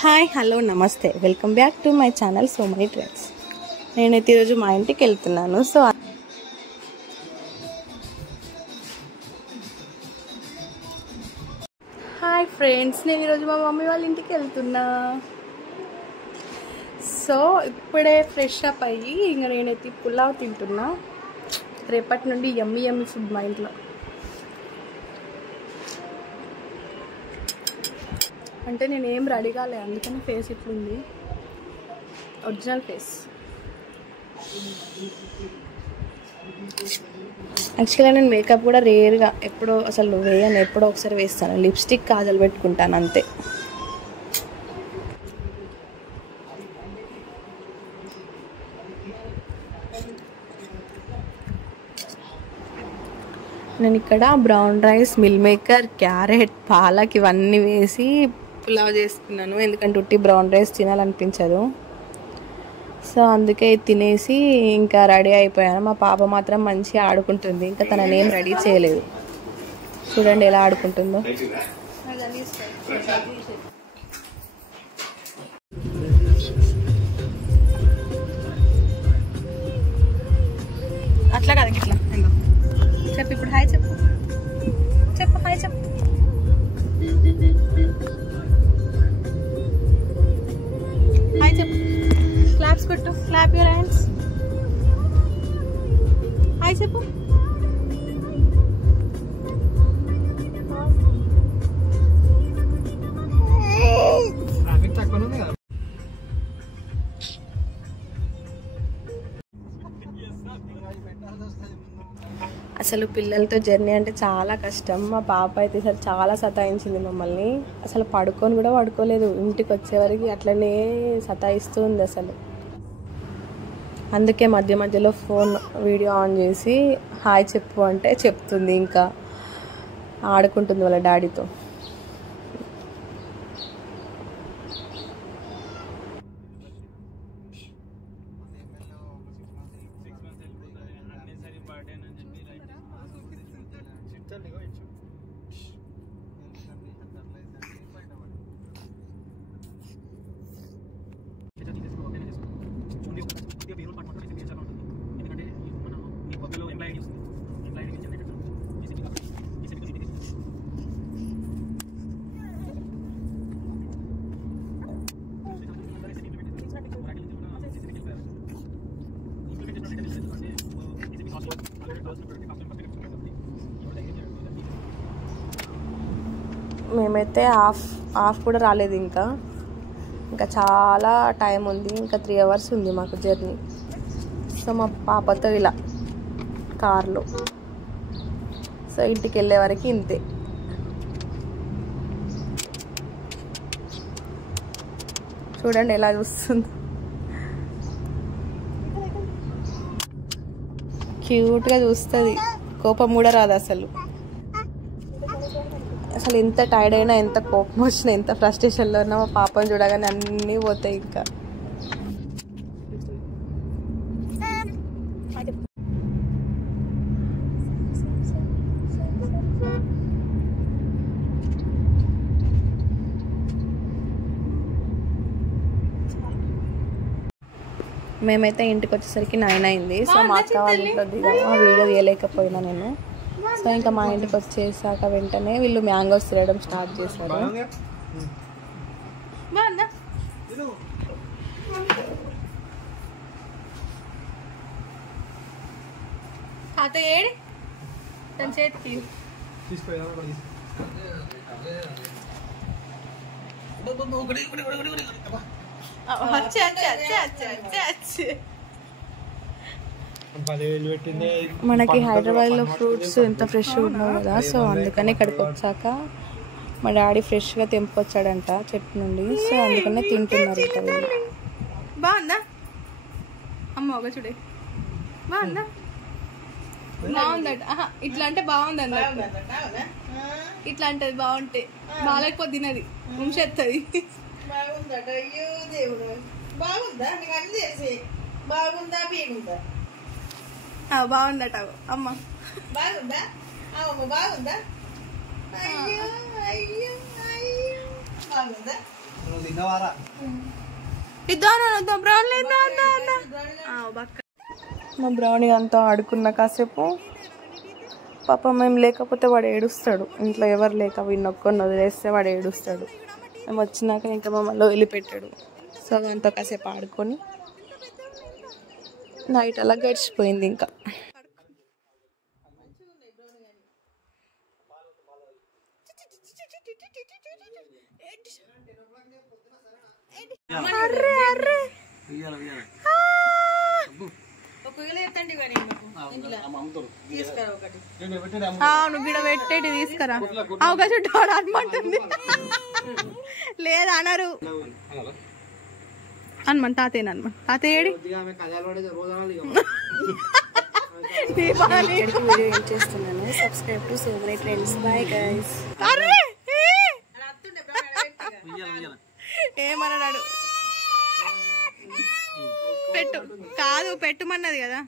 Hi hello నమస్తే welcome back to my channel so money trends. నేనైతే ఈరోజు మా ఇంటికి వెళ్తున్నాను. సో హాయ్ ఫ్రెండ్స్, నేను ఈరోజు మా మమ్మీ వాళ్ళ ఇంటికి వెళ్తున్నా. సో ఇప్పుడే ఫ్రెష్ అప్ అయ్యి ఇంకా నేనైతే పులావ్ తింటున్నా. రేపటి నుండి యమ్మీ యమ్మీ ఫుడ్ మా ఇంట్లో. అంటే నేను ఏం రెడీ కాలే, అందుకని ఫేస్ ఇట్లుంది, ఒరిజినల్ ఫేస్. యాక్చువల్గా నేను మేకప్ కూడా రేర్గా ఎప్పుడో అసలు వేయను, ఎప్పుడో ఒకసారి వేస్తాను. లిప్స్టిక్ కాజల్ పెట్టుకుంటాను అంతే. నేను ఇక్కడ brown rice, meal maker, carrot, palak ఇవన్నీ వేసి పులావ్ చేసుకున్నాను. ఎందుకంటే ఉట్టి బ్రౌన్ రైస్ తినాలనిపించదు. సో అందుకే తినేసి ఇంకా రెడీ అయిపోయాను. మా పాప మాత్రం మంచిగా ఆడుకుంటుంది. ఇంకా తనని ఏం రెడీ చేయలేదు. చూడండి ఎలా ఆడుకుంటుందో. అట్లా కదా ఇట్లా చెప్పు. ఇప్పుడు హాయ్ చెప్పు, చెప్పు హాయ్ చెప్పు. హాయ్ చెప్పు. క్లాప్స్ కొట్టు, క్లాప్ యువర్ హ్యాండ్స్. హాయ్ చెప్పు. అసలు పిల్లలతో జర్నీ అంటే చాలా కష్టం. మా పాప అయితే అసలు చాలా సతాయించింది మమ్మల్ని. అసలు పడుకొని కూడా పడుకోలేదు. ఇంటికి వచ్చేవరకు అట్లనే సతాయిస్తుంది అసలు. అందుకే మధ్య మధ్యలో ఫోన్ వీడియో ఆన్ చేసి హాయ్ చెప్పు అంటే చెప్తుంది. ఇంకా ఆడుకుంటుంది వాళ్ళ డాడీతో. మేమైతే హాఫ్ కూడా రాలేదు. ఇంకా చాలా టైం ఉంది. ఇంకా 3 hours ఉంది మాకు జర్నీ. సో మా పాపతో ఇలా కార్లో. సో ఇంటికి వెళ్ళే వరకు ఇంతే. చూడండి ఎలా చూస్తుంది, క్యూట్గా చూస్తుంది. కోపం కూడా రాదు అసలు. అసలు ఎంత టైర్డ్ అయినా, ఎంత కోపం వచ్చినా, ఎంత ఫ్రస్ట్రేషన్లో ఉన్నా మా పాపని చూడగానే అన్నీ పోతాయి. ఇంకా మేమైతే ఇంటికి వచ్చేసరికి 9 అయింది. సో మా అక్క వాళ్ళ ఇంట్లో దిగాము. ఆ వీడియో తీయలేకపోయినా నేను. సో ఇంకా మా ఇంటికి వచ్చేసాక వెంటనే వీళ్ళు మ్యాంగోస్ తినడం స్టార్ట్ చేశారు. మనకి హైదరాబాద్లో ఫ్రూట్స్ ఎంత ఫ్రెష్గా ఉన్నావు కదా. సో అందుకని ఇక్కడికి వచ్చాక మా డాడీ ఫ్రెష్గా తెంపుకొచ్చాడంట చెట్టు నుండి. సో అందుకనే తింటున్నారు. ఇంకా వీళ్ళు బాగుందా అమ్మ? ఒక చూడే బాగుందా? బాగుందట. ఇట్లా అంటే బాగుంది అన్నట్టు. ఇట్లా అంటే బాగుంటే బాగాలేకపోతే తినది, ఉంచేస్తుంది. బాగుందట. అయ్యో దేవుడు, బాగుందా? నీకు అన్ని చేసి బాగుందా బీగుందా? బాగుందట అమ్మ. బాగుందా? బాగుందా? అయ్యో అయ్యో అయ్యో బాగుందా? మా బ్రౌనీ అంతా ఆడుకున్న కాసేపు. పాప మేము లేకపోతే వాడు ఏడుస్తాడు. ఇంట్లో ఎవరు లేక వీడినొక్కని వదిలేస్తే వాడు ఏడుస్తాడు. మేము వచ్చినాక ఇంకా మమ్మల్ని వదిలిపెట్టాడు. సో దాంతో కాసేపు ఆడుకొని నైట్ అలా గడిచిపోయింది. ఇంకా నువ్వు పెట్టేటి తీసుకురా. అవగా చుట్టూ అనమంటుంది. లేదా అనరు అనమన్ తాతయ్య అనమన్ తాతయ్య ఏం చేస్తున్నాను. Subscribe to Somani trends. Bye guys. ఏమన్నాడు? పెట్టు కాదు, పెట్టుమన్నది కదా.